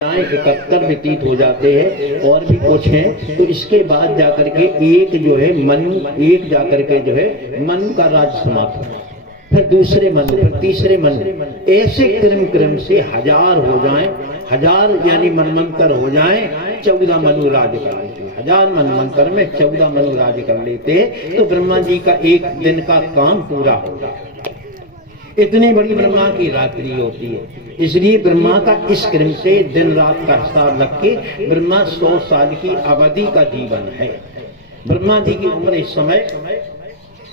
71 व्यतीत हो जाते हैं और भी कुछ हैं। तो इसके बाद जाकर के एक जो है मनु, एक जाकर के जो है मनु का राज्य समाप्त हो, फिर दूसरे मनु, फिर तीसरे मनु, ऐसे क्रम क्रम से 1000 हो जाएं, 1000 यानी मनमंत्र हो जाएं, 14 मनु राज्य कर लेते हैं। 1000 मनमंत्र में 14 मनु राज्य कर लेते हैं तो ब्रह्मा जी का एक दिन का काम पूरा हो जाए। इतनी बड़ी ब्रह्मा की रात्रि होती है, इसलिए ब्रह्मा का इस क्रम से दिन रात का हिसाब रख के ब्रह्मा 100 साल की अवधि का जीवन है। ब्रह्मा जी की उम्र इस समय,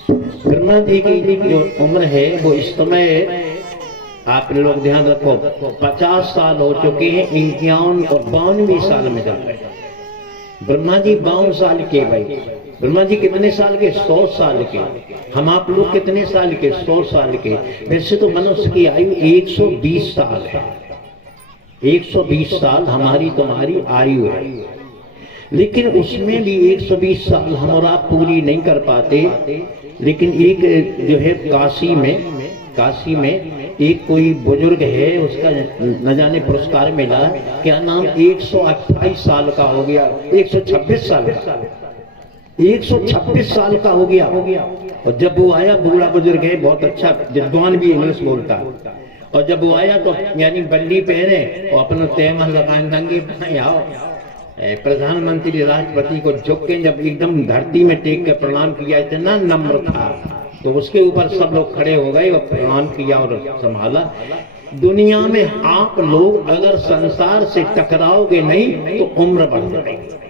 ब्रह्मा जी की जो उम्र है वो इस समय, आप लोग ध्यान रखो, 50 साल हो चुके हैं, 51 और 52 साल में जा रहे हैं। ब्रह्मा जी 52 साल के भाई, ब्रह्मा जी कितने साल के? 100 साल के। हम आप लोग कितने साल के? 100 साल के। वैसे तो मनुष्य की आयु 120 साल है, 120 साल हमारी तुम्हारी आयु है, लेकिन उसमें भी 120 साल हम और आप पूरी नहीं कर पाते। लेकिन एक जो है काशी में एक कोई बुजुर्ग है, उसका न जाने पुरस्कार मिला, क्या नाम, 128 साल का हो गया, 126 साल का, 126 साल का हो गया। और जब वो आया, बूढ़ा बुजुर्ग है, बहुत अच्छा विद्वान भी, इंग्लिश बोलता है, और जब वो आया तो यानी बल्ली पहने और अपना तैमा लगाए, नंगे पाए आओ, प्रधानमंत्री राष्ट्रपति को झुक के जब एकदम धरती में टेक कर प्रणाम किया, इतना नम्र था, तो उसके ऊपर सब लोग खड़े हो गए और प्रणाम किया और संभाला। दुनिया में आप लोग अगर संसार से टकराओगे नहीं तो उम्र बढ़ जाएगी,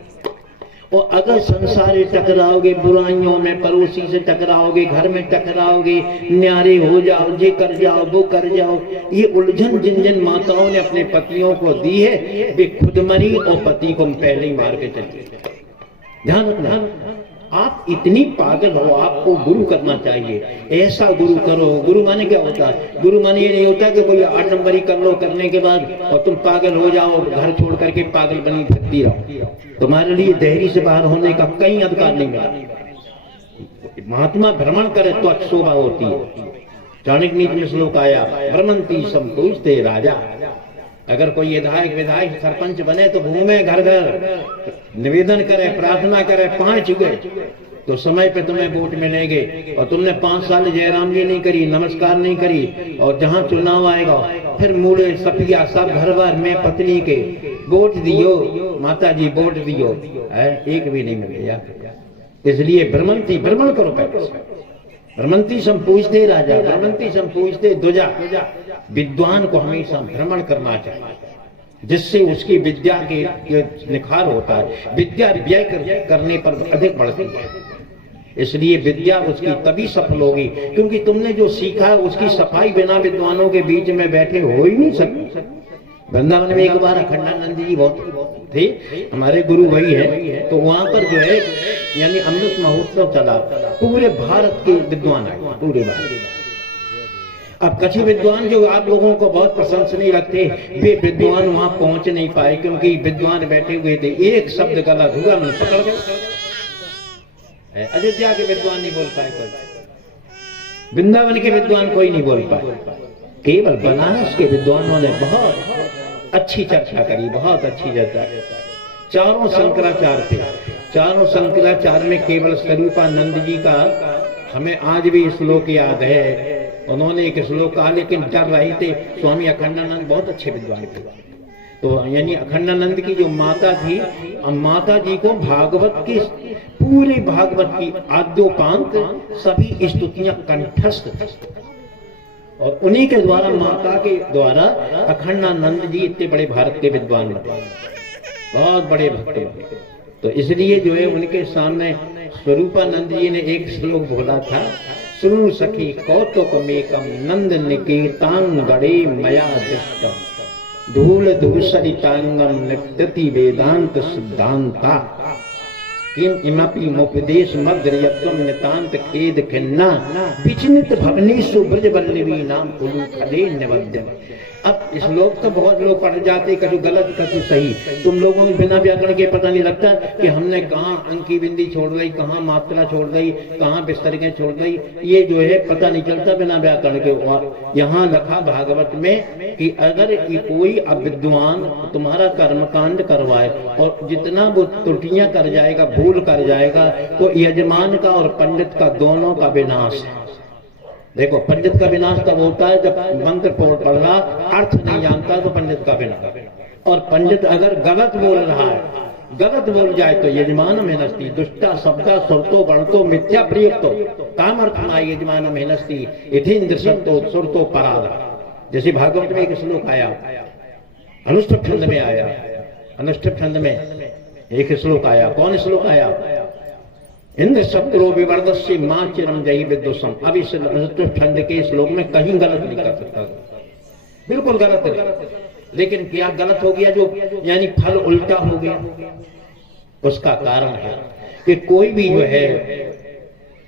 और अगर संसार से टकराओगे, बुराइयों में पड़ोसी से टकराओगे, घर में टकराओगे, न्यारे हो जाओ, ये कर जाओ, वो कर जाओ। ये उलझन जिन जिन माताओं ने अपने पतियों को दी है, वे खुद मरी और पति को पहले ही मार के चली। ध्यान रखना, आप इतनी पागल हो, आपको गुरु करना चाहिए। ऐसा गुरु करो। गुरु माने क्या होता है? गुरु माने ये नहीं होता कि कोई 8 नंबरी कर लो, करने के बाद और तुम पागल हो जाओ, घर छोड़ करके पागल बनी फिरती रहो। तुम्हारे लिए देहरी से बाहर होने का कहीं अधिकार नहीं मिला। महात्मा भ्रमण करे तो अक्षोभा होती है। चाणक्य नीति में श्लोक आया, भ्रमंती संपूजते राजा। अगर कोई विधायक सरपंच बने तो घूमे घर घर, निवेदन करे, प्रार्थना करे, 5 छुए तो समय पे तुम्हें वोट मिलेंगे। और तुमने 5 साल जयराम जी नहीं करी, नमस्कार नहीं करी, और जहां चुनाव आएगा फिर मूड़े सपिया सब घर बार में पत्नी के वोट दियो, माता जी वोट दियो, एक भी नहीं मिलेगा। इसलिए भ्रमण करो पहले। भ्रमंती संपूजते राजा, भ्रमंती संपूजते दुजा। विद्वान को हमेशा भ्रमण करना चाहिए, जिससे उसकी विद्या के निखार होता है। विद्या व्यय करने पर अधिक बढ़ती है, इसलिए विद्या उसकी तभी सफल होगी क्योंकि तुमने जो सीखा है उसकी सफाई बिना विद्वानों के बीच में बैठे हो ही नहीं सकती। वृंदावन में एक बार अखंडानंद जी बहुत थे, हमारे गुरु वही है, तो वहां पर जो है यानी अमृत महोत्सव चला, पूरे भारत के विद्वान आए, पूरे भारत। अब कच्छ विद्वान जो आप लोगों को बहुत प्रशंसनीय लगते, वे विद्वान वहां पहुंच नहीं पाए क्योंकि विद्वान बैठे हुए थे, एक शब्द गलत हुआ मन पकड़ गए। अयोध्या के विद्वान नहीं बोल पाए, कोई वृंदावन के विद्वान कोई नहीं बोल पाए, केवल बनारस के विद्वानों ने बहुत अच्छी चर्चा करी, बहुत अच्छी चर्चा। चारों शंकराचार्य थे, चारों शंकराचार्य में केवल स्वरूपानंद जी का हमें आज भी श्लोक याद है। उन्होंने एक श्लोक कहा लेकिन डर रहे थे। स्वामी अखंडानंद बहुत अच्छे विद्वान थे, तो यानी अखंडानंद की जो माता थी, माता जी को भागवत की, पूरे भागवत की आद्योपांत सभी स्तुतियां कंठस्थ थी, और उन्हीं के द्वारा, माता के द्वारा अखंडानंद जी इतने बड़े भारत के विद्वान बने, बहुत बड़े भक्त बने। तो इसलिए जो है उनके सामने स्वरूपानंद जी ने एक श्लोक बोला था, सुनु सखी कौतुकमेकम नंद निकेतान गणे मया दृष्टम धूल धूसरितांगम नित्यति वेदांत सिद्धांता किम इमपि मुपदेश मद्रयत्वम नितांत खेद खिन्ना विचनित भवनेषु ब्रजवल्लभी नाम कुलु खदे निवद्यम। अब इस लोग तो बहुत लोग पढ़ जाते, कभी गलत कभी सही। तुम लोगों को बिना व्याकरण के पता नहीं लगता कि हमने कहाँ अंक की बिंदी छोड़ दी, कहाँ मात्रा छोड़ दी, कहाँ विसर्ग छोड़ दी, ये जो है पता नहीं चलता बिना व्याकरण के। यहाँ लिखा भागवत में कि अगर ये कोई अविद्वान तुम्हारा कर्मकांड करवाए और जितना वो त्रुटियां कर जाएगा, भूल कर जाएगा, तो यजमान का और पंडित का दोनों का विनाश। देखो, पंडित का विनाश तब होता है जब मंत्र पढ़ रहा, अर्थ नहीं जानता, तो पंडित का विनाश। और पंडित अगर गलत बोल रहा है, गलत बोल जाए तो यजमान में नस्ती दुष्टा शब्दा सुरतो गणतो मिथ्या प्रयुक्तो काम अर्थमाय यजमान में नस्ती इति इंद्र शब्दो सुरतो पराध। जैसे भागवत में एक श्लोक आया, अनुष्ठुप छंद में आया, अनुष्ठुप छंद में एक श्लोक आया। कौन श्लोक आया? इंद्र शत्रु विवर्धस्य मां चिरम जयी विद्वसम। अब इस अनुष्ठुप छंद के श्लोक में कहीं गलत नहीं कर सकता, बिल्कुल गलत है। लेकिन क्या गलत हो गया? जो यानी फल उल्टा हो गया। उसका कारण है कि कोई भी जो है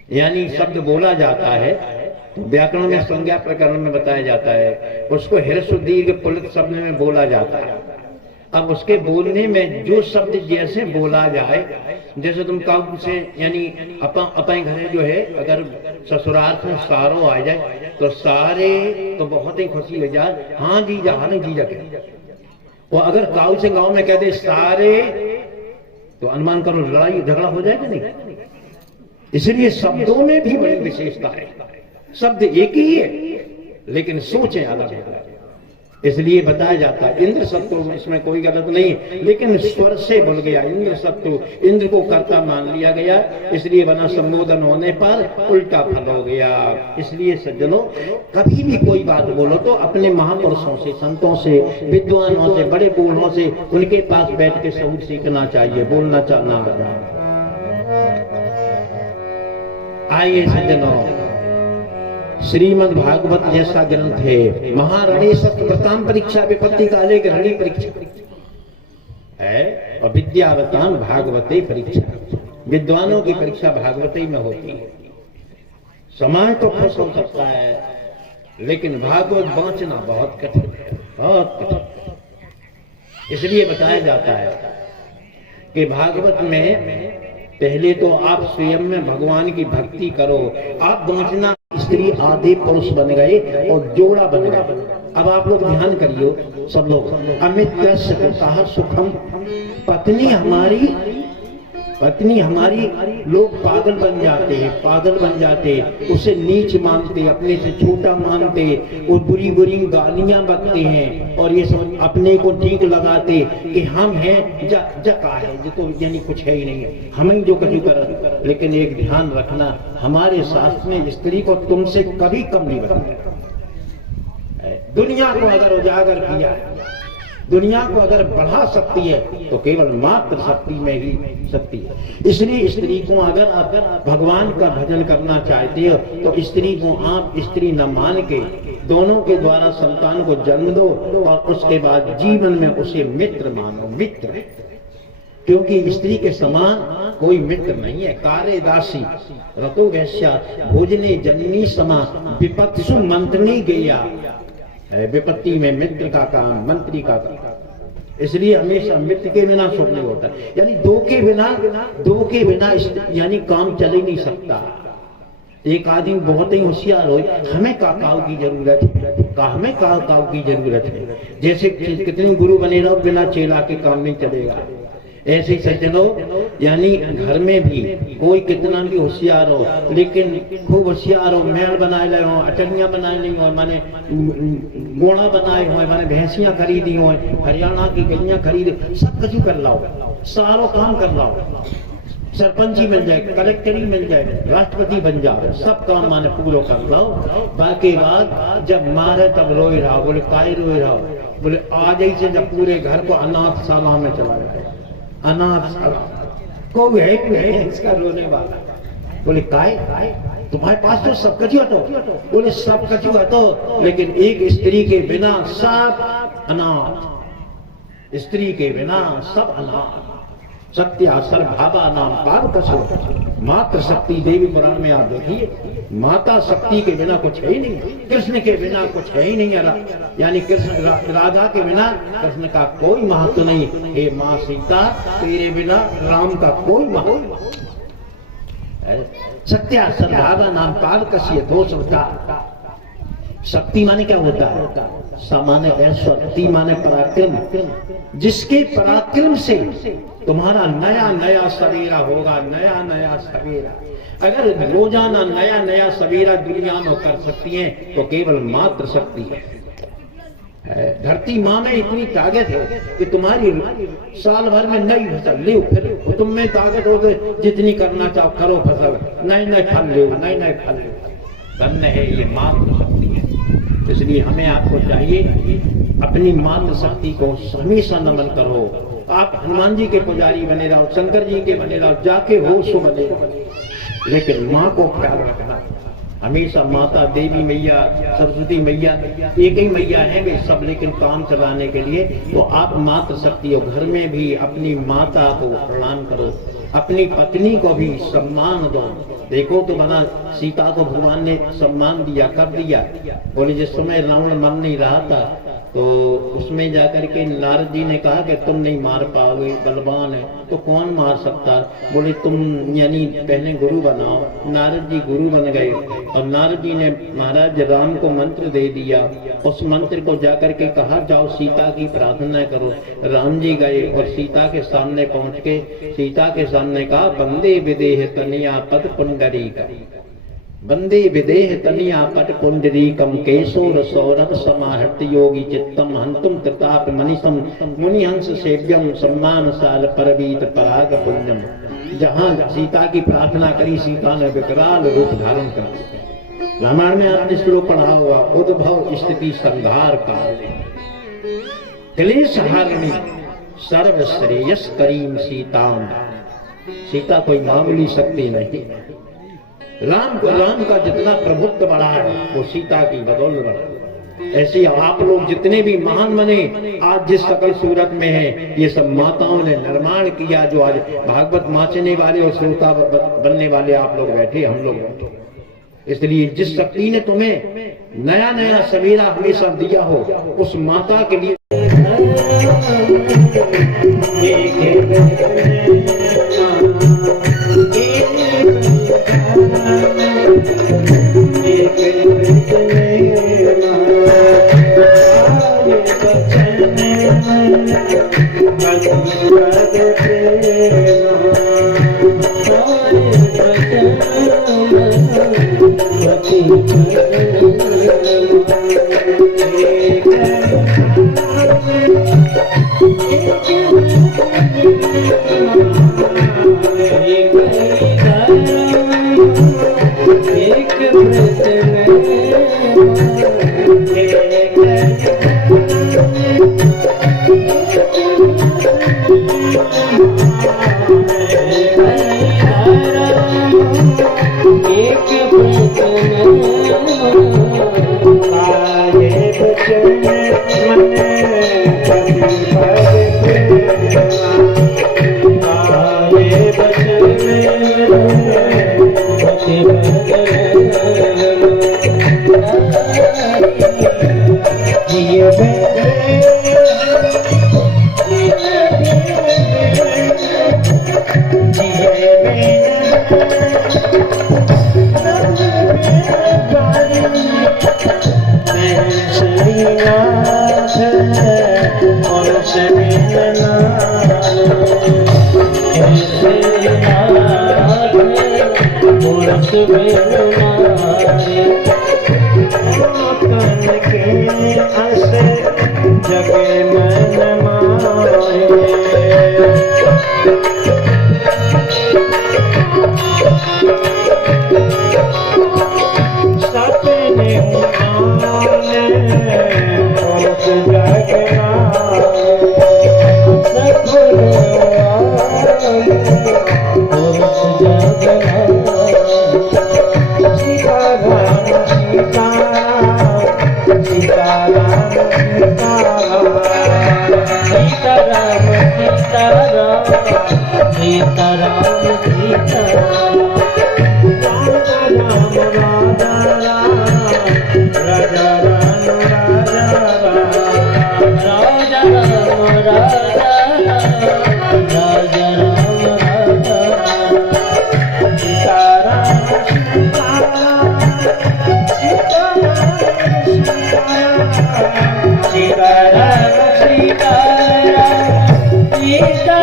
यानी शब्द बोला जाता है, व्याकरण में संज्ञा प्रकरण में बताया जाता है, उसको ह्रस्व दीर्घ पुलित शब्द में बोला जाता है। अब उसके बोलने में जो शब्द जैसे बोला जाए, जैसे तुम कब से यानी अपने घरे जो है अगर ससुराल में सारो आ जाए तो सारे तो बहुत ही खुशी हो जाए, हाँ जीजा, हाँ नहीं जीजा के। और अगर गाँव से गाँव में कहते सारे, तो अनुमान करो लड़ाई झगड़ा हो जाएगा नहीं। इसलिए शब्दों में भी बड़ी विशेषता है। शब्द एक ही है लेकिन सोचें अलग है। इसलिए बताया जाता है इंद्र शत्रु में, इसमें कोई गलत नहीं, लेकिन स्वर से बोल गया इंद्र शत्रु, इंद्र को कर्ता मान लिया गया, इसलिए बना संबोधन होने पर उल्टा फल हो गया। इसलिए सज्जनों, कभी भी कोई बात बोलो तो अपने महापुरुषों से, संतों से, विद्वानों से, बड़े बूढ़ों से, उनके पास बैठ के सबूत सीखना चाहिए, बोलना चाहना। आइए सज्जनों, श्रीमद् भागवत जैसा ग्रंथ है, महारणे सत्यव्रताम परीक्षा विपत्ति काले ग्रहणी परीक्षा है, और विद्यावताम भागवते परीक्षा। विद्वानों की परीक्षा भागवते में होती है। समाज तो खुश हो सकता है, लेकिन भागवत बांचना बहुत कठिन है, बहुत कठिन। इसलिए बताया जाता है कि भागवत में पहले तो आप स्वयं में भगवान की भक्ति करो, आप बांचना। स्त्री आदि पुरुष बन गए और जोड़ा बन गए। अब आप लोग ध्यान करिए सब लोग, अमित सुखम, पत्नी हमारी लोग पागल बन जाते हैं, पागल बन जाते, उसे नीच मानते, अपने से छोटा मानते, और बुरी बुरी गालियां बकते हैं, और ये सब अपने को ठीक लगाते कि हम हैं जका है, जो तो यानी कुछ है ही नहीं है, हम ही जो कछु कर। लेकिन एक ध्यान रखना, हमारे शास्त्र में स्त्री को तुमसे कभी कम नहीं बताया। दुनिया को अगर उजागर किया, दुनिया को अगर बढ़ा सकती है तो केवल मात्र शक्ति में ही शक्ति है। इसलिए स्त्री को अगर भगवान का भजन करना चाहते हो तो स्त्री को आप स्त्री न मान के दोनों के द्वारा संतान को जन्म दो, और उसके बाद जीवन में उसे मित्र मानो, मित्र। क्योंकि स्त्री के समान कोई मित्र नहीं है। कार्य दासी रतो वैश्या भोजने जननी समा विपत्सु मंत्रनी गया। विपत्ति में मित्र का काम, मंत्री का काम। इसलिए हमेशा मित्र के बिना सुख नहीं होता, यानी दो के बिना यानी काम चल ही नहीं सकता। एक आदमी बहुत ही होशियार हो, हमें काकाऊ की जरूरत है, हमें काकाऊ की जरूरत है। जैसे कितने गुरु बने रहो, बिना चेला के काम नहीं चलेगा। ऐसे ही सज्जनों, यानी घर में भी कोई कितना भी होशियार हो, लेकिन खूब होशियार हो, महल बनाए ले हो, अटनियां बनाए नहीं हो, माने गोड़ा बनाए हो, माने भैंसियां खरीदी हो, हरियाणा की गलियां खरीदे, सब कुछ कर लाओ, सारो काम कर लाओ, सरपंची मिल जाए, कलेक्टरी मिल जाए, राष्ट्रपति बन जाओ, सब काम माने पूरा कर लाओ। बाकी बात जब मारे तब रोई रहा। बोले काय रोई रहा? बोले आज ही से जब पूरे घर को अनाथशाला में चला जाए, अनाथशाला कोई है इसका रोने वाला। बोले काय तुम्हारे पास तो सब कछु हटो? बोले सब कछु हटो, लेकिन एक स्त्री के बिना सब अनाथ, स्त्री के बिना सब अनाथ, सत्या सर्वभावा नाम पार कसो। मात्र शक्ति देवी पुराण में आप देखिए, माता शक्ति के बिना कुछ है ही नहीं, कृष्ण के बिना कुछ है ही नहीं। यानी कृष्ण राधा के बिना कृष्ण का कोई महत्व नहीं। हे माँ सीता, तेरे बिना राम का कोई महत्व। सत्या सर्वभावा नाम पार कस्य दो शब्द। शक्ति माने क्या होता है? सामान्य शक्ति माने पराक्रम। जिसके पराक्रम से तुम्हारा नया नया सवेरा होगा, नया नया सवेरा। अगर रोजाना नया नया सवेरा दुनिया में कर सकती है तो केवल मात्र शक्ति है। धरती माँ में इतनी ताकत है कि तुम्हारी साल भर में नई फसल ले, फिर तुम में ताकत हो गई, जितनी करना चाहो करो फसल, नए नए फल ले, नए नए फल ले। धन्य है ये मात्र शक्ति है। इसलिए हमें आपको चाहिए अपनी मात्र शक्ति को हमेशा नमन करो। आप हनुमान जी के पुजारी बने रहो, शंकर जी के बने रहो, जाके हो सो बने रहो, लेकिन माँ को ख्याल रखना हमेशा। माता देवी मैया, सरस्वती मैया एक ही मैया है वे सब, लेकिन काम चलाने के लिए तो आप मात्र शक्ति हो। घर में भी अपनी माता को प्रणाम करो, अपनी पत्नी को भी सम्मान दो। देखो तो बना सीता को भगवान ने सम्मान दिया, कब दिया? बोले जिस समय रावण मर नहीं रहा था तो उसमें जाकर के नारद जी ने कहा कि तुम नहीं मार पाओगे, बलवान है, तो कौन मार सकता? बोले तुम यानी पहले गुरु बनाओ। नारद जी गुरु बन गए और नारद जी ने महाराज राम को मंत्र दे दिया। उस मंत्र को जाकर के कहा जाओ सीता की प्रार्थना करो। राम जी गए और सीता के सामने पहुंच के सीता के सामने कहा वंदे विदेह तनिया पद पुंडरीक, वंदे विदेह तनिया पट पुंडरीकम केशोर सौरभ समाहृत योगी चित्तम हंतुम कृताप मनीषम मुनिहंस सेव्यम सम्मान साल परवीत पराग पुण्यम। जहां सीता की प्रार्थना करी, सीता ने विकराल रूप धारण कर दिया। रामायण में आपने श्लोक पढ़ा होगा, उद्भव स्थिति संहार काल क्लेश हारिणी सर्व श्रेयस करीम सीताम। सीता कोई मामूली शक्ति नहीं। राम का जितना प्रभुत्व बढ़ा है वो सीता की बदौलत बढ़ा। ऐसे आप लोग जितने भी महान बने आज जिस सकल सूरत में है, ये सब माताओं ने निर्माण किया। जो आज भागवत माचने वाले और श्रोता बनने वाले आप लोग बैठे, हम लोग बैठे। इसलिए जिस शक्ति ने तुम्हें नया नया सवेरा हमेशा दिया हो, उस माता के लिए सीताराम सीताराम राधा राम सीता राजा राम राजा राजा राम राजा राजा राम राजा सीताराम सीताराम सीताराम सीताराम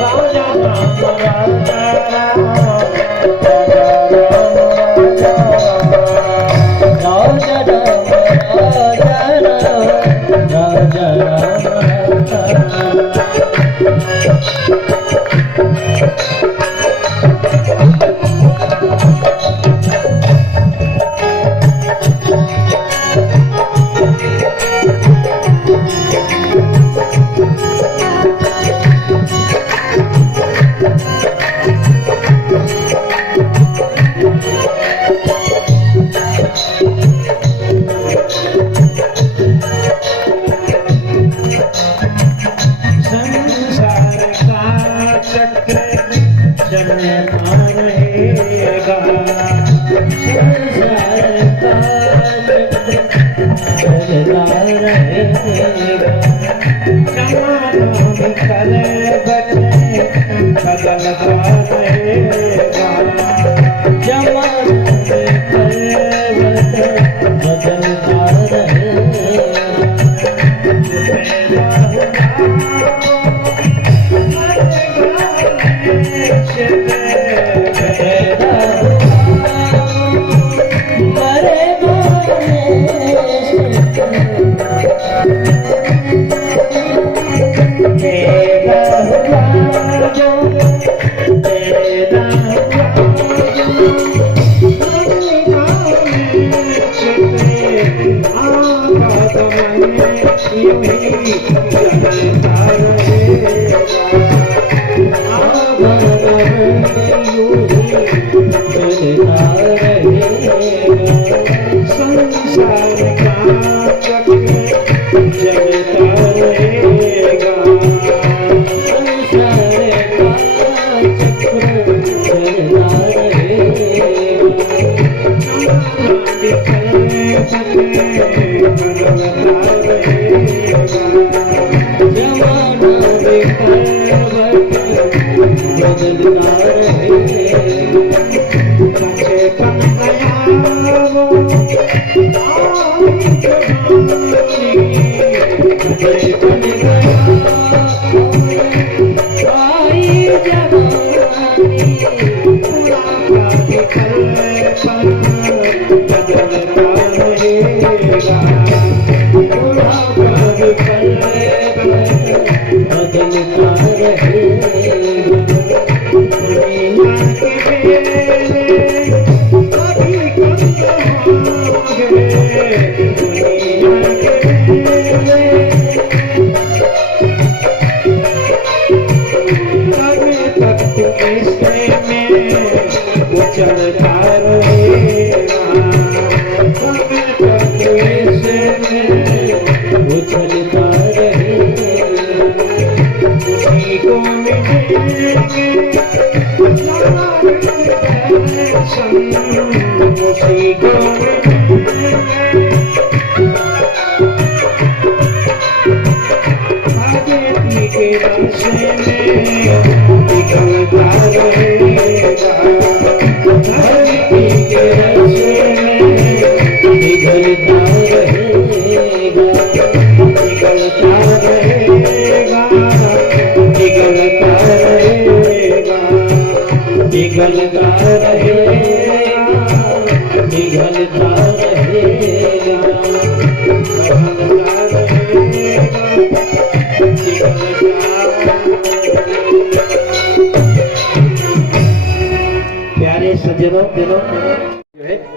राजा राम राजा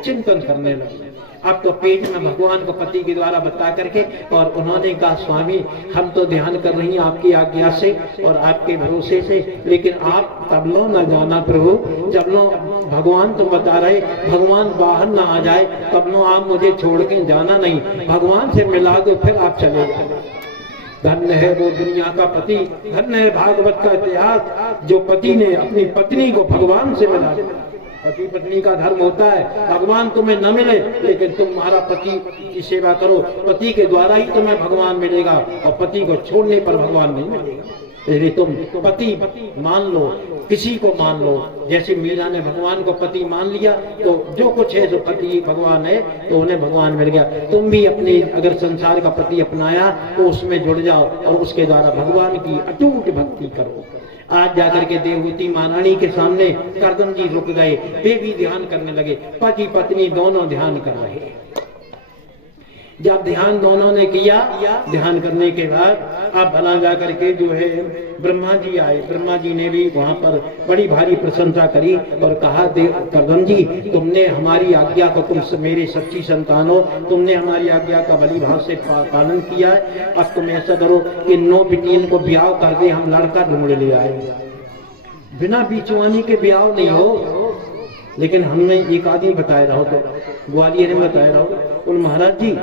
चिंतन करने लगे। अब तो पेट में भगवान को पति के द्वारा बता करके और उन्होंने कहा स्वामी हम तो ध्यान कर रही हैं आपकी आज्ञा से और आपके भरोसे से, लेकिन आप तब लो न जाना प्रभु, जब लो भगवान तो बता रहे भगवान बाहर ना आ जाए तब लो आप मुझे छोड़ के जाना नहीं, भगवान से मिला दो फिर आप चले जाना। धन्य है वो दुनिया का पति, धन्य है भागवत का इतिहास जो पति ने अपनी पत्नी को भगवान से मिला दिया। पति पत्नी का धर्म होता है भगवान तुम्हें न मिले लेकिन तुम्हारा पति की सेवा करो, पति के द्वारा ही तुम्हें भगवान मिलेगा और पति को छोड़ने पर भगवान नहीं मिलेगा। इसलिए तुम पति मान लो, किसी को मान लो। जैसे मीरा ने भगवान को पति मान लिया तो जो कुछ है जो पति भगवान है तो उन्हें भगवान मिल गया। तुम भी अपने अगर संसार का पति अपनाया तो उसमें जुड़ जाओ और उसके द्वारा भगवान की अटूट भक्ति करो। आज जाकर के देवहूति महारानी के सामने करदम जी रुक गए, वे भी ध्यान करने लगे। पति पत्नी दोनों ध्यान कर रहे। जब ध्यान दोनों ने किया, ध्यान करने के बाद अब भला जाकर के जो है ब्रह्मा जी आए। ब्रह्मा जी ने भी वहां पर बड़ी भारी प्रशंसा करी और कहा करदम जी तुमने हमारी आज्ञा को, तुम मेरे सच्ची संतान हो, तुमने हमारी आज्ञा का भली भाव से पालन किया है। अब तुम ऐसा करो कि 9 बिटियन को ब्याह कर दे, हम लड़का ढूंढ ले आए। बिना बीचवानी के ब्याह नहीं हो। लेकिन हमने एक आदमी बताया रहो तो ग्वालियर में बताया रहो, बोल महाराज जी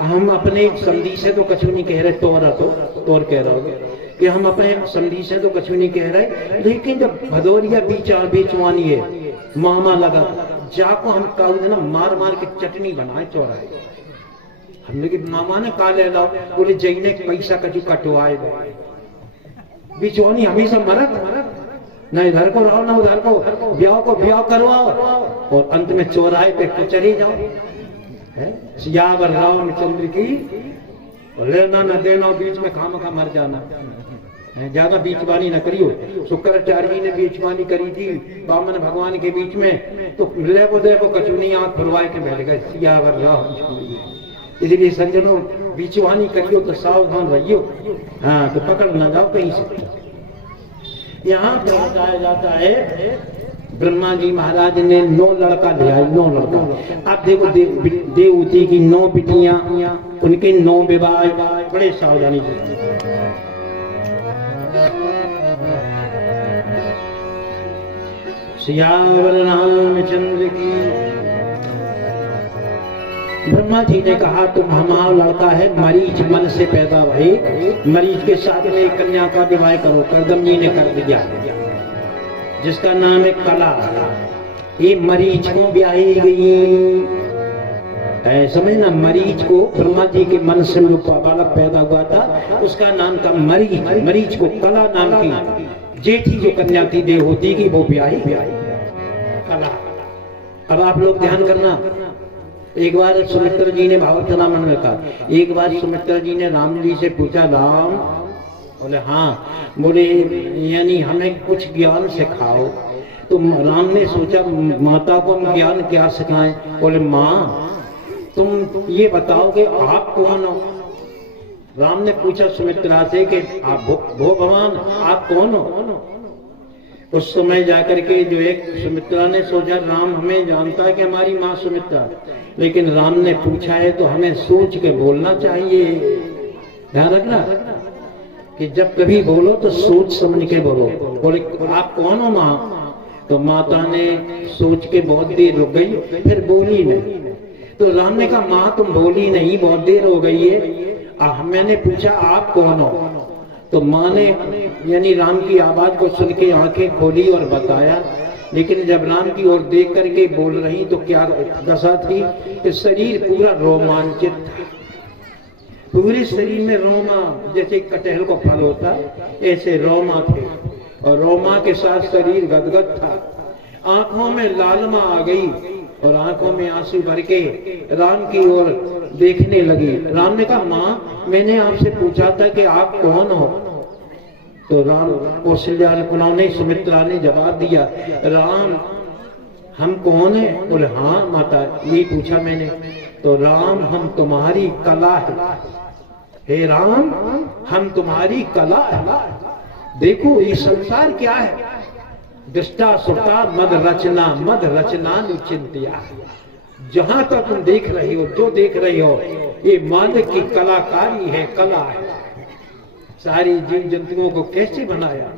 हम अपने समधी से तो कछु नहीं कह रहे, तोर कह रहा होगा कि हम अपने समधी से तो कछु नहीं कह रहे, लेकिन जब भदौरिया बीचवानी है मामा लगा जाको हम काल ना मार मार के चटनी बनाए चौराहे। हमने कि मामा ने का ले लाओ, बोले जईने पैसा कछु कटवाए बीचवानी हमेशा मरत न इधर को रहो न उधर को, ब्याह को ब्याह करवाओ और अंत में चौराहे पे कचरी जाओ। सियावर रामचंद्र की लेना न देना, बीच में खामखा मर जाना। ज्यादा बीचवानी न करियो। शुक्राचार्य जी ने बीचवानी करी थी बामन भगवान के बीच में, तो लेवो देवो कचुनी आंख फुलवाए के बैठ गए सियावर रामचंद्र। इसलिए संजनों बीचवानी करियो तो सावधान रहियो, हाँ तो पकड़ न जाओ कहीं से। यहाँ पे बताया जाता है ब्रह्मा जी महाराज ने 9 लड़का ले आए, 9 लड़का। अब देखो देवहूति की 9 बिटियां, उनके 9 विवाह, बड़े सावधानी से। सियावर रामचंद्र की। ब्रह्मा जी ने कहा तुम हमारा लड़का है मरीच, मन से पैदा हुए, मरीच के साथ में कन्या का विवाह करो। करदम जी ने कर दिया, जिसका नाम है कला। ये मरीच को ब्याही गई, समझना मरीच को ब्रह्मा जी के मन से जो बालक पैदा हुआ था उसका नाम था मरीच। मरीच को कला नाम की जेठी जो कन्या थी देवहूति की वो ब्याही कला। अब आप लोग ध्यान करना, एक बार सुमित्रा जी ने भागवत रामायण में कहा, एक बार सुमित्रा जी ने राम जी से पूछा राम, बोले हाँ, बोले यानी हमें कुछ ज्ञान सिखाओ। तो राम ने सोचा माता को हम ज्ञान क्या सिखाएं। बोले माँ तुम ये बताओ कि आप कौन हो। राम ने पूछा सुमित्रा से कि आप भो भगवान आप कौन हो। उस समय जाकर के जो एक सुमित्रा ने सोचा राम हमें जानता है कि हमारी माँ सुमित्रा, लेकिन राम ने पूछा है तो हमें सोच के बोलना चाहिए। ध्यान रखना कि जब कभी बोलो तो सोच समझ के बोलो। बोले आप कौन हो माँ। तो माता ने सोच के बहुत देर रुक गई, फिर बोली नहीं। तो राम ने कहा माँ तुम बोली नहीं, बहुत देर हो गई है। मैंने पूछा आप कौन हो। तो माँ ने यानी राम की आवाज को सुन के आंखें खोली और बताया। लेकिन जब राम की ओर देख करके बोल रही तो क्या दशा थी कि शरीर पूरा रोमांचित था, पूरे शरीर में रोमा, जैसे कटहल को फल होता ऐसे रोमा थे और रोमा के साथ शरीर गदगद था। आंखों में लालमा आ गई और आंखों में आंसू भर के राम की ओर देखने लगी। राम ने कहा माँ मैंने आपसे पूछा था कि आप कौन हो। तो राम कौशल्या ने सुमित्रा ने जवाब दिया राम हम कौन है। बोले हाँ माता ये पूछा मैंने। तो राम हम तुम्हारी कला है। हे राम हम तुम्हारी कला है। देखो ये संसार क्या है, दृष्टा सुता मद रचना निचिंतिया। जहां तक तुम देख रही हो, जो देख रही हो, ये मालिक की कलाकारी है, कला है। सारी जीव जंतुओं को कैसे बनाया,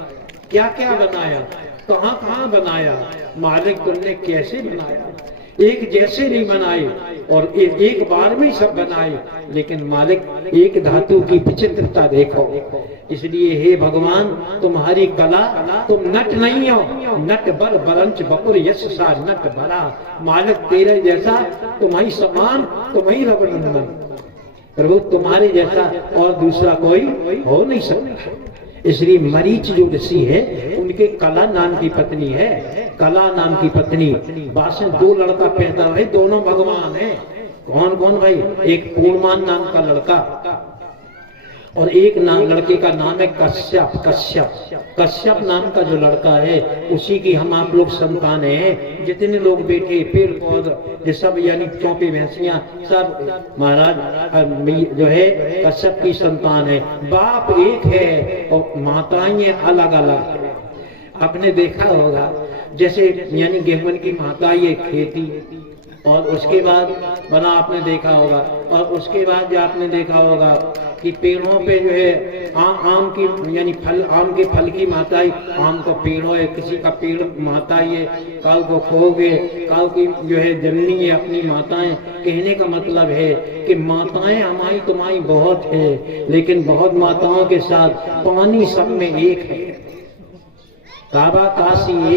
क्या क्या बनाया, कहां कहां बनाया, मालिक तुमने कैसे बनाया। एक जैसे नहीं बनाए और एक बार में सब बनाए, लेकिन मालिक एक धातु की विचित्रता देखो। इसलिए हे भगवान, तुम्हारी कला, तुम नट नहीं हो, नट बर बरंच बपुर यश सा नट भरा। मालिक तेरे जैसा, तुम्हारी समान, तुम्हारी रघुनंदन प्रभु, तुम्हारे जैसा और दूसरा कोई हो नहीं सकता। इसलिए मरीच जो ऋषि है, उनके कला नाम की पत्नी है, कला नाम की पत्नी। बासन 2 लड़का पैदा हुए, दोनों भगवान है। कौन कौन भाई? एक पूर्णमान नाम का लड़का और एक लड़के का नाम है कश्यप। कश्यप नाम का जो लड़का है, उसी की हम आप लोग संतान हैं। जितने लोग बैठे, पेड़ पौधे, ये सब यानी चौपे भैंसियां, सब महाराज जो है कश्यप की संतान है। बाप एक है और माताएं अलग अलग। आपने देखा होगा जैसे यानी गेहूं की माता ये खेती, और उसके बाद बना आपने देखा होगा, और उसके बाद जो आपने देखा होगा कि पेड़ों पे जो है आम की यानी फल, आम के फल की माताएं, आम का पेड़ों है, किसी का पेड़ माता ये, काऊ को खोगे, काऊ की जो है जननी है अपनी माताएं। कहने का मतलब है कि माताएं हमारी तुम्हारी बहुत है, लेकिन बहुत माताओं के साथ पानी सब में एक है, काबा काशी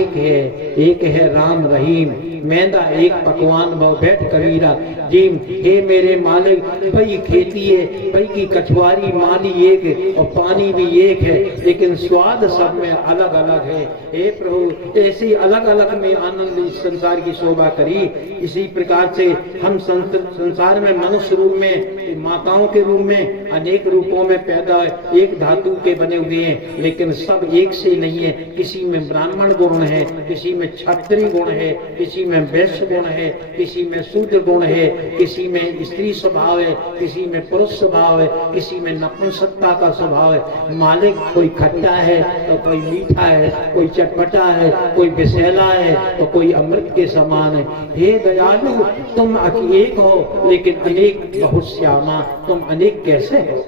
एक है राम रहीम, मैदा एक पकवान बहु बैठ कबीरा जीम। हे मेरे मालिक, भाई खेती है, भाई की कछुआरी माली एक है और पानी भी एक है, लेकिन स्वाद सब में अलग अलग है। हे प्रभु, ऐसी अलग अलग में आनंद इस संसार की शोभा करी। इसी प्रकार से हम संसार में मनुष्य रूप में, माताओं के रूप में अनेक रूपों में पैदा एक धातु के बने हुए हैं, लेकिन सब एक से नहीं है। किसी में ब्राह्मण गुण है, किसी में क्षत्रिय गुण है, किसी में वैश्य गुण है, किसी में शूद्र गुण है, किसी में स्त्री स्वभाव है, किसी में पुरुष स्वभाव है, किसी में नपुंसकता का स्वभाव है। मालिक कोई खट्टा है तो कोई मीठा है, कोई चटपटा है, कोई विषैला है तो कोई अमृत के समान है। हे दयालु, तुम एक हो लेकिन अनेक बहुत श्यामा, तुम अनेक कैसे हो?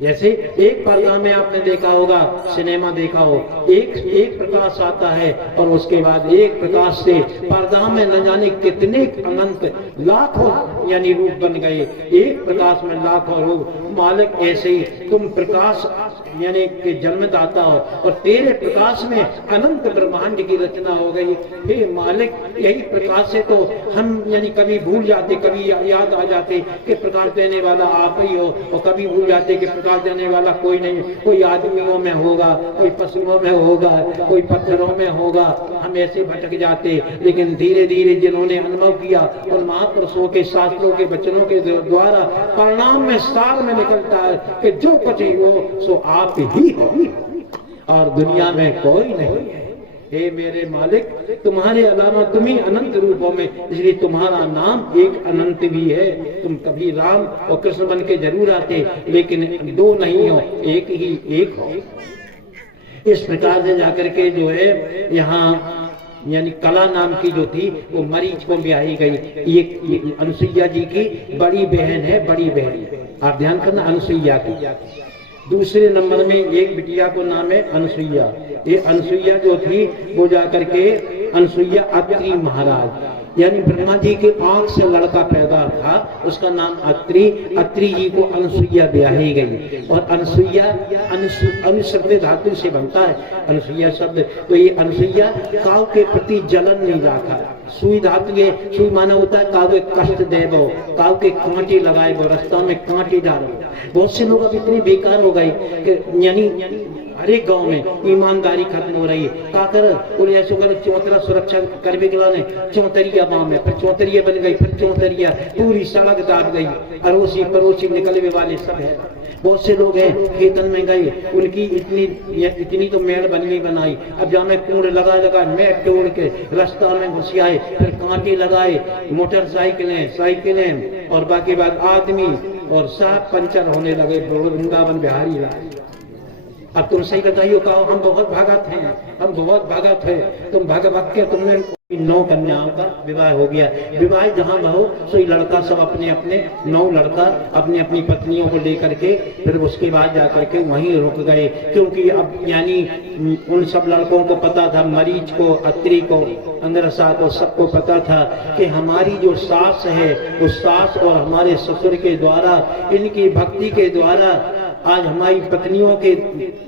जैसे एक पर्दा में आपने देखा होगा, सिनेमा देखा हो, एक प्रकाश आता है और उसके बाद एक प्रकाश से पर्दा में न जाने कितने अनंत लाखों यानी रूप बन गए, एक प्रकाश में लाखों रूप। मालिक ऐसे ही तुम प्रकाश यानी के जन्मदाता हो और तेरे प्रकाश में अनंत ब्रह्मांड की रचना हो गई। हे मालिक, यही प्रकाश से तो हम यानी कभी भूल जाते, कभी याद आ जाते कि प्रकाश देने वाला आप ही हो, और कभी भूल जाते कि प्रकाश देने वाला कोई नहीं, कोई आदमियों में होगा, कोई पशुओं में होगा, कोई पत्थरों में होगा। हम ऐसे भटक जाते, लेकिन धीरे धीरे जिन्होंने अनुभव किया और महापुरुषों के शास्त्रों के वचनों के द्वारा परिणाम में सार में निकलता है कि जो कुछ ही हो सो आप ही हो और दुनिया में कोई नहीं है। हे मेरे मालिक, तुम्हारे अलावा तुम ही अनंत रूपों में, इसलिए तुम्हारा नाम एक अनंत भी है। तुम कभी राम और कृष्ण बन के जरूर आते, लेकिन 2 नहीं हो, एक ही एक हो। इस प्रकार से जाकर के जो है यहाँ यानी कला नाम की जो थी वो मरीच को ब्याही गई। ये अनुसुईया जी की बड़ी बहन है, बड़ी बहन, आप ध्यान करना, अनुसुईया की। दूसरे नंबर में एक बिटिया को नाम है अनुसुईया। ये अनुसुईया जो थी वो जाकर के अनुसुईया अत्रि महाराज यानी ब्रह्मा जी के आंख से लड़का पैदा था, उसका नाम अत्रि। अत्रि जी को अनुसुईया ब्याही गई और अनुसुईया अनुशब्द धातु से बनता है अनुसुईया शब्द। तो ये अनुसुईया काव के प्रति जलन नहीं रखा। सुई धातु के सुई माना होता है काव के कष्ट देवो, काव के कांटे लगाए वो, रास्ता में कांटे डालो। बहुत से लोग अब इतने बेकार हो गए कि यानी हर एक गांव में ईमानदारी खत्म हो रही है। का कर ऐसा कर चौतरा सुरक्षा कर भी ने चौतरिया गांव में, फिर चौतरिया बन गई, फिर चौतरिया पूरी सड़क दाग गई, अड़ोसी पड़ोसी निकलने वाले सब है। बहुत से लोग हैं खेतन में गए, उनकी इतनी तो मेड़ बनवी बनाई, अब जहाँ में कूड़ लगा मेड़ तोड़ के रास्ता में घुस आए, फिर कांटे लगाए, मोटरसाइकिलें और बाकी बात आदमी और सब पंचर होने लगे। वृंदावन बिहारी राज। अब तुम सही बताइयो, कहो हम बहुत भागत हैं, हम बहुत भागत है, तुम भाग के तुमने 9 कन्याओं का विवाह हो गया। विवाह जहाँ हो सो लड़का सब अपने अपने 9 लड़का अपनी अपनी पत्नियों को लेकर के फिर उसके बाद जाकर के वहीं रुक गए, क्योंकि अब यानी उन सब लड़कों को पता था, मरीच को, अत्रि को, अंगरसा को, सबको पता था कि हमारी जो सास है उस सास और हमारे ससुर के द्वारा, इनकी भक्ति के द्वारा आज हमारी पत्नियों के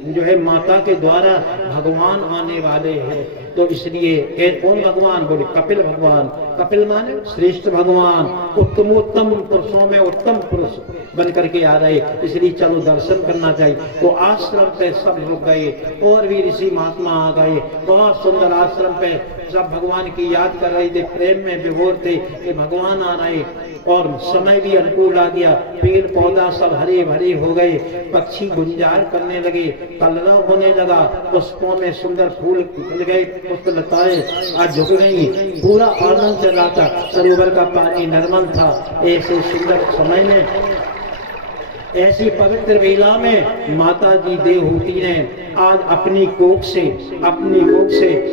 जो है माता के द्वारा भगवान आने वाले हैं। तो इसलिए कौन भगवान? बोले कपिल भगवान। कपिल माने श्रेष्ठ भगवान, उत्तमोत्तम पुरुषों में उत्तम पुरुष बन करके आ रहे, इसलिए चलो दर्शन करना चाहिए। वो आश्रम पे सब रुक गए और भी ऋषि महात्मा आ गए, बहुत सुंदर आश्रम पे सब भगवान की याद कर रहे थे, प्रेम में विभोर थे कि भगवान आ रहे। और समय भी अनुकूल आ गया, पेड़ पौधा सब हरे भरे हो गए, पक्षी गुंजार करने लगे, कलरव होने लगा, पुष्पों में सुंदर फूल खिल गए, पुष्प लताएं आज झुक गई, पूरा आनंद चल रहा था, सरोवर का पानी निर्मल था। ऐसे सुंदर समय में, ऐसी पवित्र वेला में माता जी देवहूति ने आज अपनी कोख से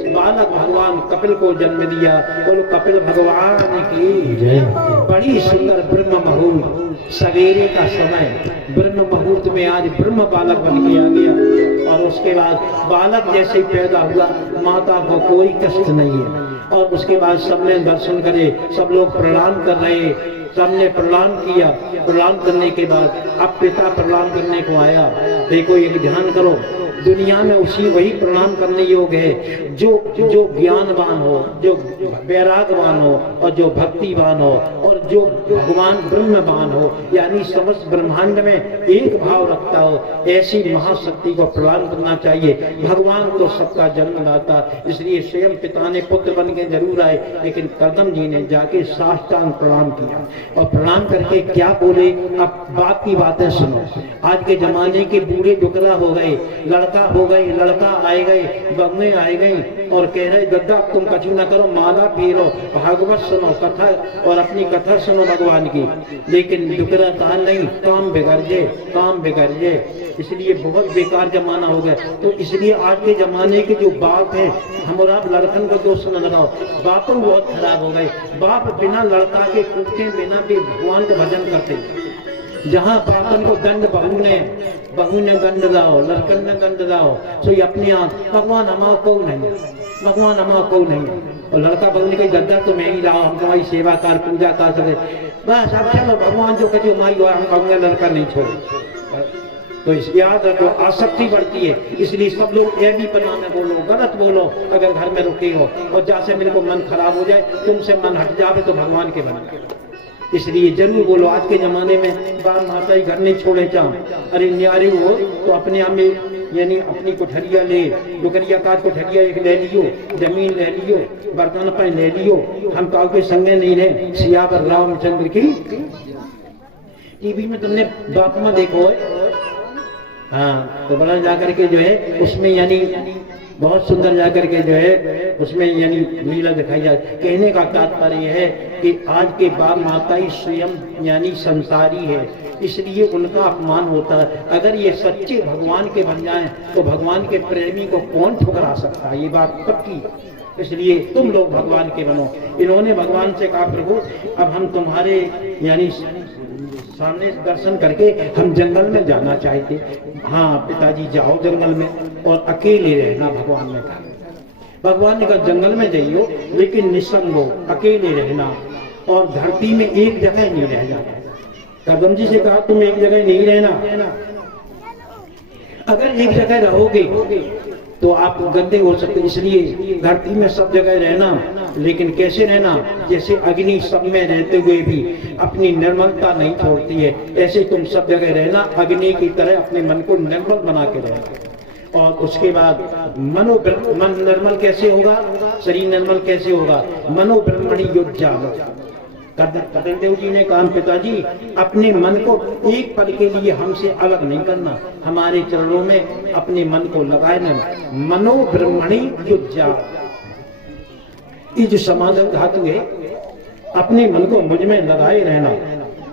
बालक भगवान कपिल को जन्म दिया। बोलो कपिल भगवान की जय। बड़ी सुंदर ब्रह्म मुहूर्त, सवेरे का समय, ब्रह्म मुहूर्त में आज ब्रह्म बालक बन के आ गया। और उसके बाद बालक जैसे ही पैदा हुआ, माता को कोई कष्ट नहीं है। और उसके बाद सबने दर्शन करे, सब लोग प्रणाम कर रहे, सबने प्रणाम किया। प्रणाम करने के बाद अब पिता प्रणाम करने को आया। देखो एक ध्यान करो, दुनिया में उसी वही प्रणाम करने योग्य है जो ज्ञानवान हो, जो वैरागवान हो, और जो भक्तिवान हो, और जो भगवान ब्रह्मवान हो, यानी समस्त ब्रह्मांड में एक भाव रखता हो। ऐसी महाशक्ति को प्रणाम करना चाहिए। भगवान तो सबका जन्मदाता, इसलिए स्वयं पिता ने पुत्र बन के जरूर आए, लेकिन कर्दम जी ने जाके साष्टांग प्रणाम किया। और प्रणाम करके क्या बोले? अब बाप की बातें सुनो। आज के जमाने के बूढ़े डुकरा हो गए, लड़का हो गए, लड़का आए गए, बम्मे आए गई और कह रहे दद्दा तुम कछु ना करो, माला फेरो, भागवत सुनो, कथा और अपनी कथा सुनो भगवान की। लेकिन डुकरा कहा नहीं, काम बिगड़ जाए, काम बिगड़ जाए। इसलिए बहुत बेकार जमाना हो गया। तो इसलिए आज के जमाने के जो बाप हैं, हमारा लड़कन को दोष न लगाओ, बापों बहुत खराब हो गए। बाप बिना लड़का के कूदते, बिना भी भगवान का भजन करते। जहाँ बापन को दंड बहू ने दंड लाओ, लड़कन ने दंड लाओ, तो ये अपने आप भगवान हमारा को नहीं, भगवान हमारा को नहीं। और लड़का बहू ने कही दद्दा तो मैं ही लाओ, हम तुम्हारी सेवा कर, पूजा कर सके, बस अब चलो भगवान जो कहे हमारी हम कहूँगा लड़का नहीं छोड़े। तो इस याद रखो, आसक्ति बढ़ती है। इसलिए सब लोग ए भी पना में बोलो, गलत बोलो अगर घर में रुके हो। और जैसे मेरे को मन खराब हो जाए, तुमसे मन हट जावे तो भगवान के बन। इसलिए जरूर बोलो। आज के जमाने में बाप माता ही घर नहीं छोड़े चाहो, अरे न्यारे हो तो अपने आप में यानी अपनी कोठरिया ले, डुकरिया का कोठरिया एक ले लियो, जमीन ले लियो, बर्तन पर ले लियो। हम काउ के संगे नहीं रहे। सियावर रामचंद्र की टीवी में तुमने बाप में देखो है, हाँ, तो बड़ा जाकर के जो है उसमें यानी बहुत सुंदर जाकर के जो है उसमें यानी लीला दिखाई जाती। कहने का तात्पर्य है कि आज के बाप माता ही स्वयं यानी संसारी है, इसलिए उनका अपमान होता है। अगर ये सच्चे भगवान के बन जाएं तो भगवान के प्रेमी को कौन ठुकरा सकता है, ये बात पक्की। इसलिए तुम लोग भगवान के बनो। इन्होंने भगवान से कहा प्रभु अब हम तुम्हारे यानी सामने दर्शन करके हम जंगल में जाना चाहते। हाँ पिताजी जाओ जंगल में, और अकेले रहना। भगवान ने कहा, भगवान ने कहा जंगल में जाइयो लेकिन निसंग हो, अकेले रहना, और धरती में एक जगह नहीं रह जाना। कर्दम जी से कहा तुम एक जगह नहीं रहना, अगर एक जगह रहोगे तो आप गंदे हो सकते। इसलिए धरती में सब जगह रहना, लेकिन कैसे रहना? जैसे अग्नि सब में रहते हुए भी अपनी निर्मलता नहीं छोड़ती है, ऐसे तुम सब जगह रहना, अग्नि की तरह अपने मन को निर्मल बना के रहना। और उसके बाद मन निर्मल कैसे होगा? शरीर निर्मल कैसे होगा? मनोब्रह्मणि युज्जाल। कपिल देव जी ने कहा पिताजी अपने मन को एक पल के लिए हमसे अलग नहीं करना, हमारे चरणों में अपने मन को लगाए न। मनोब्रह्मणि युज्जा, ये जो समाधि धातु है, अपने मन को मुझ में लगाए रहना।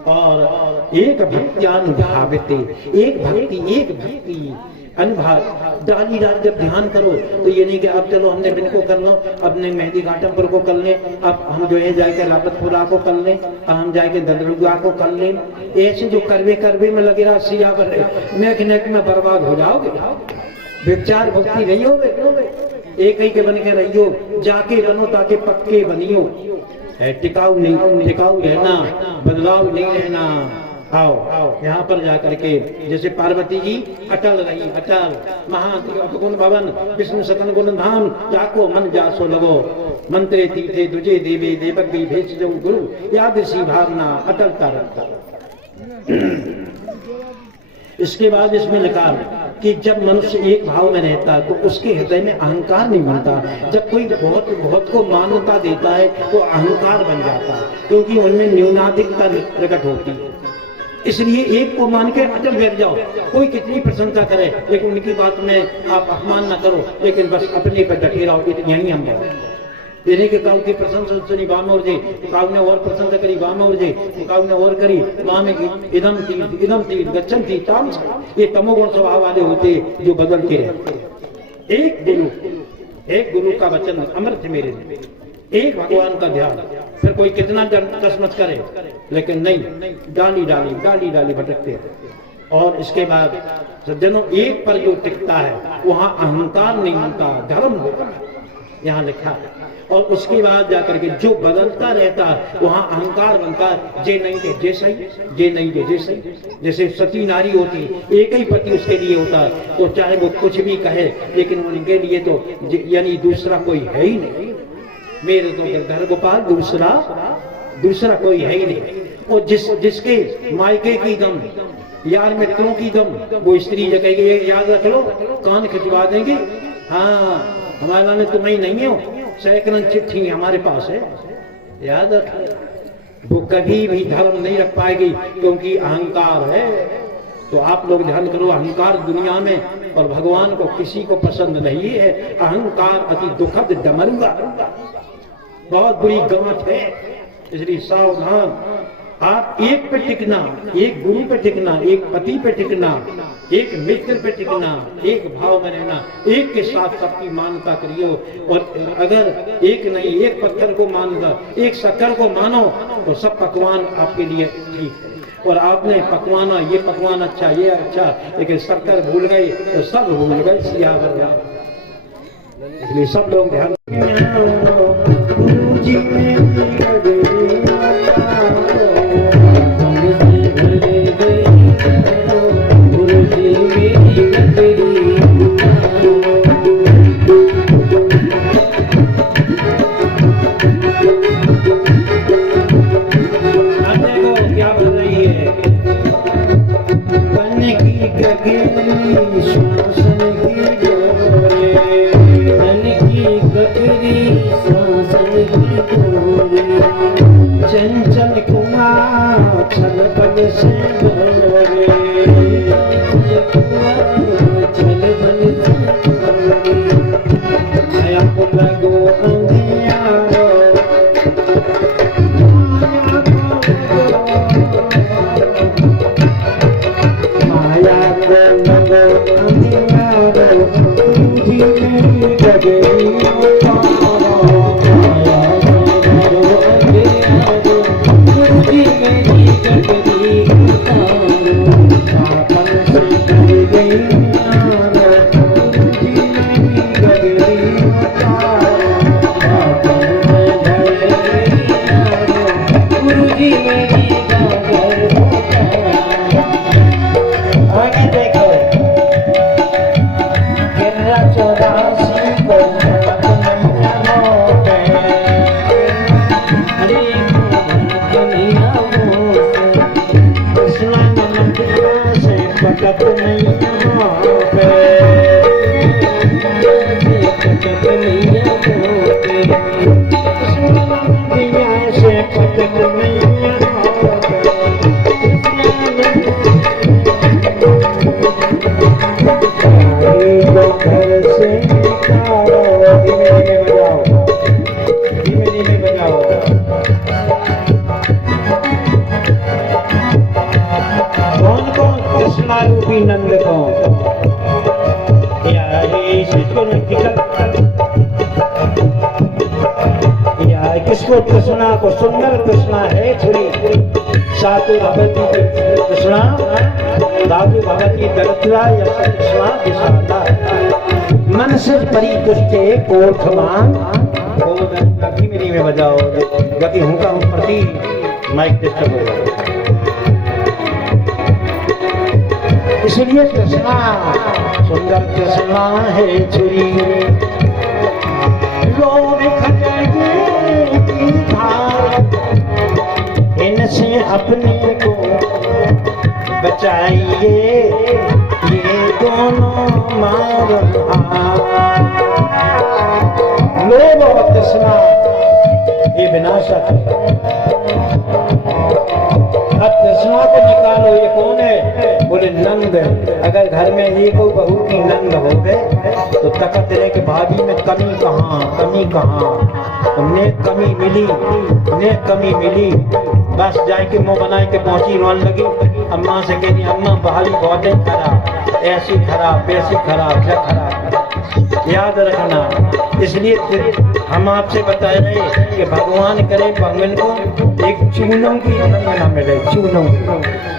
और एक भक्त्यानुभाविते, एक भक्ति अनुभाग डाली डाल जब ध्यान करो तो ये नहीं कि अब चलो हमने बिन को कर लो, अपने मेहंदी घाटमपुर को कर ले, अब हम जो है जाके रावतपुरा को कर ले, हम जाके ददरुआ को कर ले। ऐसे जो करवे में लगे रहा सिया पर नेक में बर्बाद हो जाओगे। विचार भक्ति नहीं हो, एक ही के बन के रहियो, जाके रनो ताकि पक्के बनियो। है टिकाऊ नहीं, टिकाऊ रहना, बदलाव नहीं रहना। आओ यहाँ पर जाकर के जैसे पार्वती जी अटल रही, अटल महागुण भवन विष्णु सकन गुण धाम, जाको मन जासो लगो, मंत्रे तीर्थे दुजे देवे देवक भी भेज जो गुरु, याद सी भावना अटलता रखता। इसके बाद इसमें लिखा कि जब मनुष्य एक भाव में रहता है तो उसके हृदय में अहंकार नहीं बनता। जब कोई बहुत को मान्यता देता है तो अहंकार बन जाता है, क्योंकि उनमें न्यूनाधिकता प्रकट होती है। इसलिए एक को मान के अटल बैठ जाओ, कोई कितनी प्रशंसा करे लेकिन उनकी बात में आप अपमान न करो, लेकिन बस अपने पर डटे रहो। यही हम इन्हीं के काउ की प्रशंसा सुनी वामोर जी, काउ ने और प्रशंसा करी वामोर जी, काउ ने और करी मामे की इदम तीर्थ गच्छन थी ताम। ये तमोगुण स्वभाव वाले होते जो बदलते रहते। एक गुरु का वचन अमृत मेरे लिए, एक भगवान का ध्यान, फिर कोई कितना कसमत करे लेकिन नहीं, डाली भटकते हैं। और इसके बाद सज्जनों एक पर जो टिकता है वहां अहंकार नहीं होता, धर्म होता है, यहाँ लिखा है। और उसके बाद जाकर के जो बदलता रहता है वहां अहंकार बनता है, जे नहीं दे जे सही, जे नहीं दे जे सही। जैसे सती नारी होती, एक ही पति उसके लिए होता है, तो चाहे वो कुछ भी कहे लेकिन उनके लिए तो यानी दूसरा कोई है ही नहीं। मेरे तो गिरधर गोपाल दूसरा कोई है ही नहीं। और जिसके मायके की दम, यार मित्रों की दम, वो स्त्री जगह याद रख लो, कान खिंचवा देंगे। हाँ हमारे नाम में तुम ही नहीं हो, सैकड़ों चिट्ठी हमारे पास है, याद रख। वो कभी भी धर्म नहीं रख पाएगी क्योंकि अहंकार है। तो आप लोग ध्यान करो, अहंकार दुनिया में और भगवान को किसी को पसंद नहीं है। अहंकार अति दुखद डमरुआ, बहुत बुरी गांठ है, इसलिए सावधान। आप एक पे टिकना, एक गुरु पे टिकना, एक पति पे टिकना, एक मित्र पे टिकना, एक भाव में रहना, एक के साथ सबकी मान्यता करियो। और अगर एक नहीं, एक पत्थर को मानता, एक शक्कर को मानो तो सब पकवान आपके लिए ठीक है। और आपने पकवाना, ये पकवान अच्छा, ये अच्छा, लेकिन शक्कर भूल गए तो सब भूल गए। सियावर जा, इसलिए सब लोग ध्यान गुरु जी चंचल कुमार छल बल से बोले, छल बल से माया को लगो अंधियारो, माया को लगो अंधियारो, तुझी में जगेरी नंद को इसको तृष्णा को सुंदर तृष्णा है छुरी सातु भगवती तृष्णा धातु भगवती दरिद्रा या तृष्णा विषादा मन से परितुष्टे कोठमान गति मेरी में बजाओ गति हूँ का हूँ प्रति माइक डिस्टर्ब हो जाएगा इसलिए तृष्णा सुंदर तृष्णा है छुरी लोभ खटके की धार इनसे अपने को बचाइए ये दोनों मार लोभ और तृष्णा ये विनाशक है। अब तृष्णा को निकालो ये कौन है बोले नंद। अगर घर में एक बहू की नंद हो गए तो तकत रहे कि भाभी में कमी कहाँ ने कमी मिली बस जाए के मुंह बनाए के पहुंची रोने लगी अम्मा से कहती अम्मा बहाली बहुत है खराब ऐसी खराब वैसी खराब क्या खराब याद रखना। इसलिए हम आपसे बता रहे कि भगवान करे भगवान को एक चूनों की नंग न मिले चूनों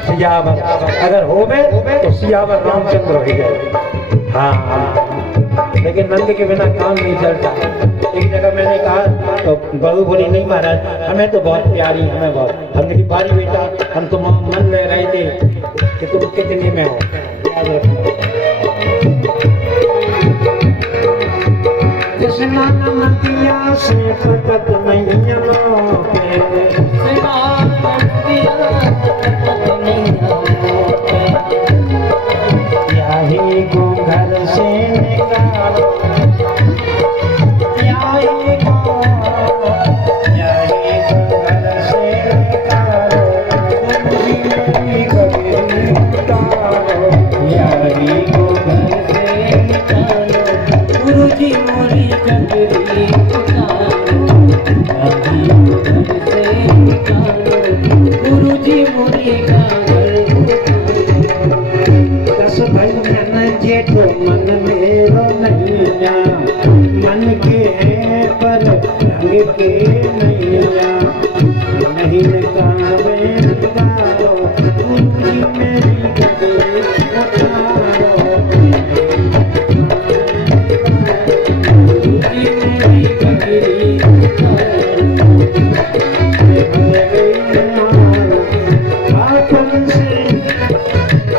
सियावर अगर हो गए तो सियावर रामचंद्र हो गए। हाँ लेकिन नंद के बिना काम नहीं चलता। एक जगह मैंने कहा तो बहू बोली नहीं महाराज हमें तो बहुत प्यारी हमें बहुत हमने की बारी बेटा हम तो मन ले रहे थे कि तुम कितने में हो। नदिया से फटक मैया को घर से मन मेरो नैया मन के है पर रंग के नैया नहीं कावे उतारो पूरी मेरी गगरी उतारो पूरी मेरी गगरी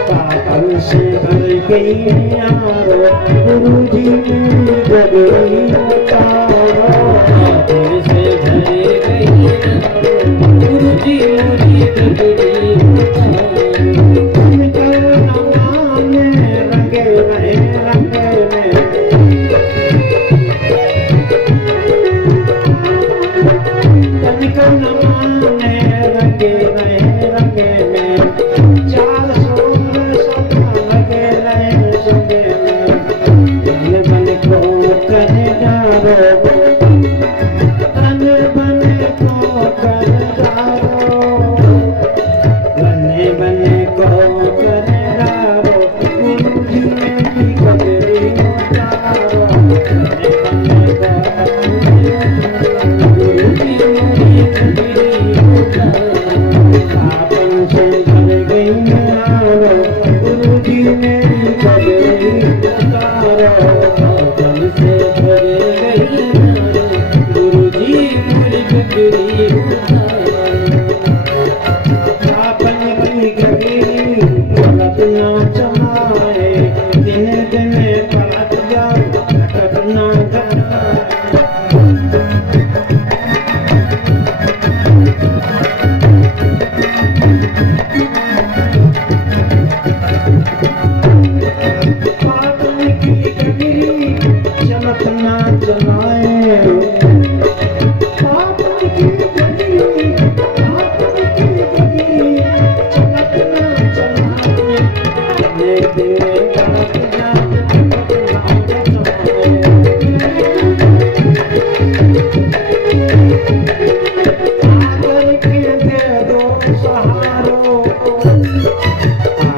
पापन से भर गई गुरुजी मेरी गगरी उतारो दिल से भर गई गुरुजी मेरी गगरी रंगे में चाल सोर सपना लगे रहे संगे में बन को कर डारो तन बन को कर डारो बन को कर डारो गुरुजी मेरी गगरी उतारो गुरुजी मेरी गगरी पापन से भर गई नारो गुरुजी मेरी गगरी उतारो पापन से भर गई नारो गुरुजी मेरी गगरी उतारो पापन की गगरी पलट ना चमाए दिन दिन पलट जाओ भटक ना घटाए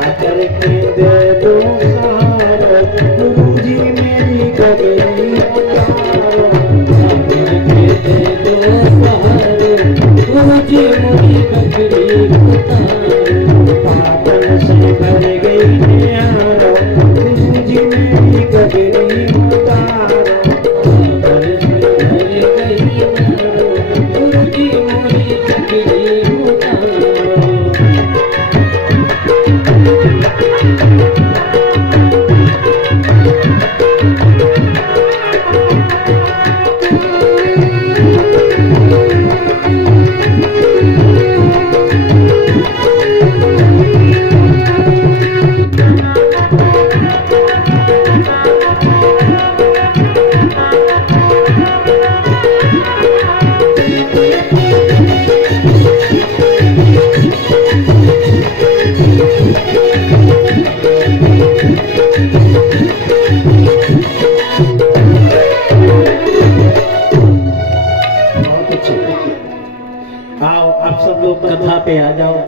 आकर के दे दो सहारा आओ अब सब लोग कथा पे आ जाओ।